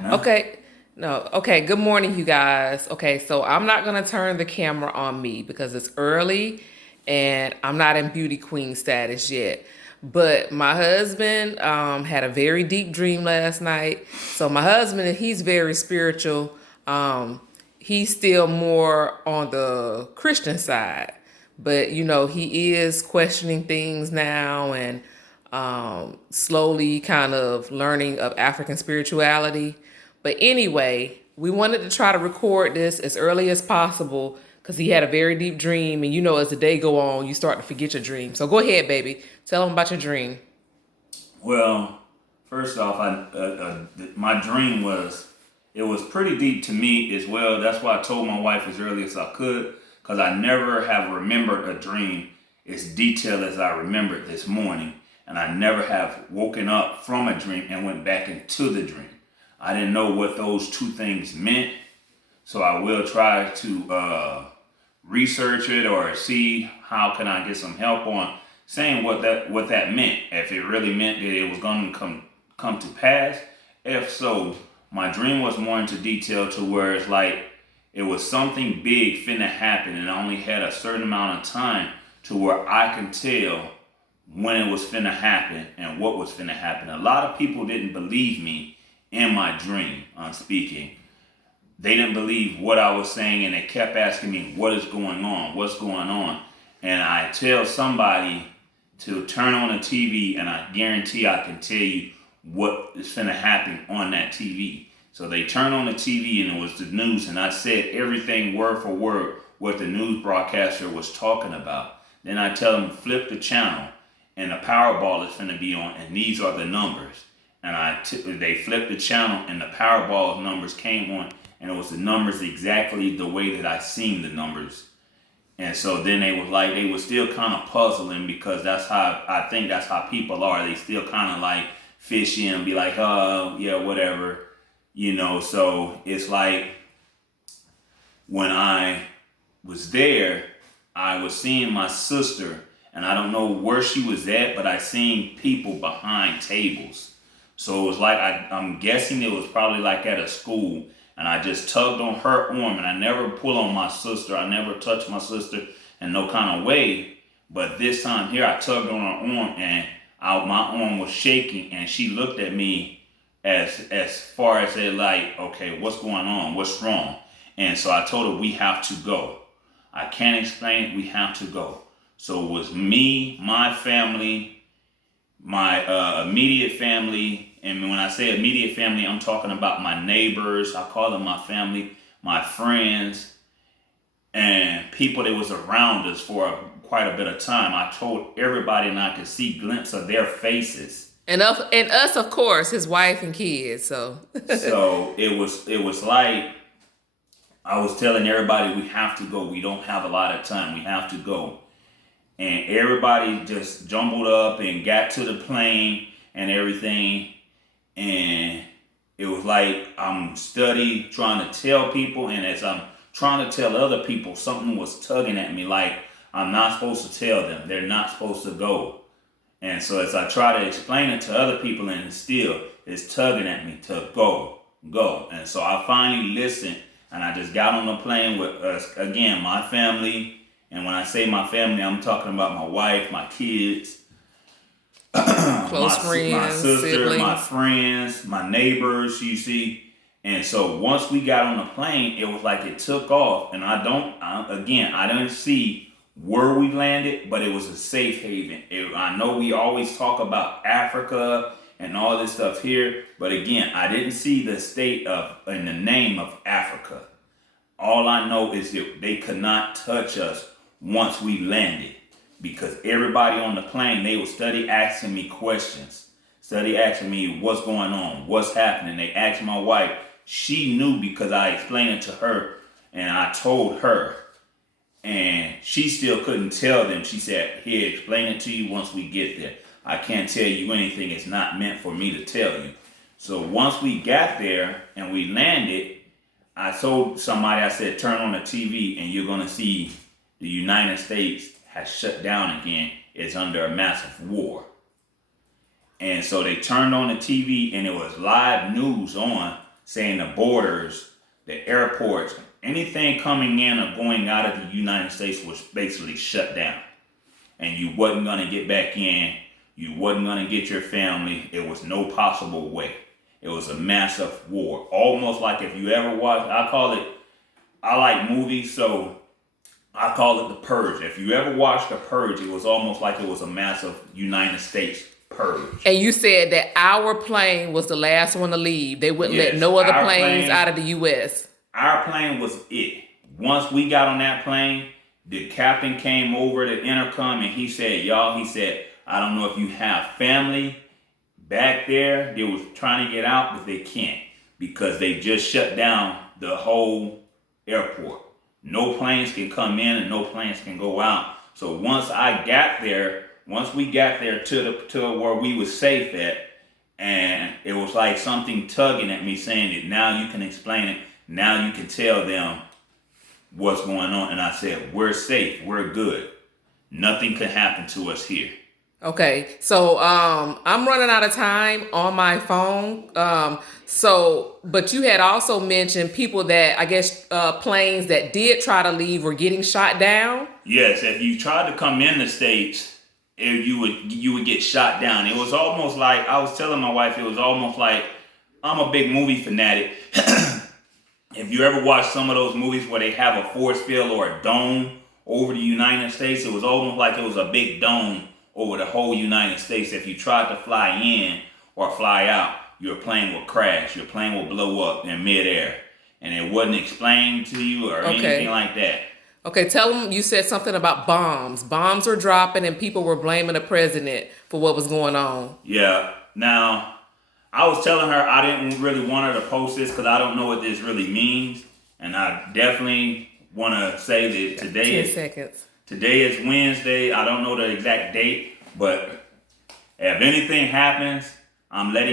No? Okay. No. Okay. Good morning, you guys. Okay. So I'm not going to turn the camera on me because it's early and I'm not in beauty queen status yet. But my husband had a very deep dream last night. So my husband, he's very spiritual. Um, he's still more on the Christian side, but he is questioning things now and slowly kind of learning of African spirituality. But anyway, we wanted to try to record this as early as possible because he had a very deep dream, and as the day go on, you start to forget your dream. So go ahead, baby, tell him about your dream. Well, first off, my dream it was pretty deep to me as well. That's why I told my wife as early as I could, because I never have remembered a dream as detailed as I remembered this morning. And I never have woken up from a dream and went back into the dream. I didn't know what those two things meant, so I will try to research it or see how can I get some help on saying what that meant. If it really meant that it was going to come to pass. If so, my dream was more into detail to where it's like it was something big finna happen, and I only had a certain amount of time to where I can tell when it was finna happen and what was finna happen. A lot of people didn't believe me in my dream on speaking. They didn't believe what I was saying, and they kept asking me, what is going on? What's going on? And I tell somebody to turn on the TV, and I guarantee I can tell you what is going to happen on that TV. So they turned on the TV, and it was the news, and I said everything word for word what the news broadcaster was talking about. Then I tell them, flip the channel, and the Powerball is going to be on, and these are the numbers. And they flipped the channel, and the Powerball numbers came on, and it was the numbers exactly the way that I seen the numbers. And so then they were still kind of puzzling, because I think that's how people are. They still kind of like fishy and be like, oh, yeah, whatever. So it's like when I was there, I was seeing my sister, and I don't know where she was at, but I seen people behind tables. So it was like, I'm guessing it was probably like at a school, and I just tugged on her arm, and I never pull on my sister. I never touch my sister in no kind of way. But this time here, I tugged on her arm, and my arm was shaking, and she looked at me as far as they like, okay, what's going on? What's wrong? And so I told her, we have to go. I can't explain it. We have to go. So it was me, my family, my immediate family. And when I say immediate family, I'm talking about my neighbors. I call them my family, my friends, and people that was around us for quite a bit of time. I told everybody, and I could see glimpses of their faces. And us, of course, his wife and kids. So So it was like I was telling everybody, we have to go. We don't have a lot of time. We have to go. And everybody just jumbled up and got to the plane and everything. And it was like I'm study trying to tell people, and as I'm trying to tell other people, something was tugging at me like I'm not supposed to tell them. They're not supposed to go. And so as I try to explain it to other people, and still it's tugging at me to go, go. And so I finally listened, and I just got on the plane with us again, my family. And when I say my family, I'm talking about my wife, my kids, close my friends, sister, my siblings. friends, my neighbors, you see. And so once we got on the plane, it was like it took off. And I didn't see where we landed, but it was a safe haven. I know we always talk about Africa and all this stuff here, but again, I didn't see the state of, in the name of Africa. All I know is that they could not touch us once we landed, because everybody on the plane, they would study asking me questions, study asking me what's going on, what's happening. They asked my wife. She knew because I explained it to her, and I told her, and she still couldn't tell them. She said, here, explain it to you once we get there. I can't tell you anything. It's not meant for me to tell you. So once we got there and we landed, I told somebody, I said, turn on the TV and you're going to see the United States has shut down again. It's under a massive war. And so they turned on the TV, and it was live news on. saying the borders, the airports, anything coming in or going out of the United States was basically shut down. And you wasn't going to get back in. You wasn't going to get your family. It was no possible way. It was a massive war. Almost like if you ever watch, I like movies, so I call it The Purge. If you ever watched The Purge, it was almost like it was a massive United States purge. And you said that our plane was the last one to leave. They wouldn't let Yes, no other our planes plane- out of the U.S. Our plane was it. Once we got on that plane, the captain came over the intercom and he said, I don't know if you have family back there. They was trying to get out, but they can't because they just shut down the whole airport. No planes can come in and no planes can go out. So once we got there to where we was safe at, and it was like something tugging at me saying that now you can explain it. Now you can tell them what's going on. And I said, we're safe. We're good. Nothing can happen to us here. Okay, so I'm running out of time on my phone. But you had also mentioned people that I guess planes that did try to leave were getting shot down. Yes, if you tried to come in the States, you would get shot down. It was almost like, I was telling my wife, it was almost like, I'm a big movie fanatic. If you ever watch some of those movies where they have a force field or a dome over the United States, it was almost like it was a big dome over the whole United States. If you tried to fly in or fly out, your plane would crash. Your plane would blow up in midair. And it wasn't explained to you or anything like that. Okay, tell them you said something about bombs. Bombs were dropping and people were blaming the president for what was going on. Yeah. Now, I was telling her I didn't really want her to post this because I don't know what this really means. And I definitely want to say that 10 seconds. Today is Wednesday. I don't know the exact date, but if anything happens, I'm letting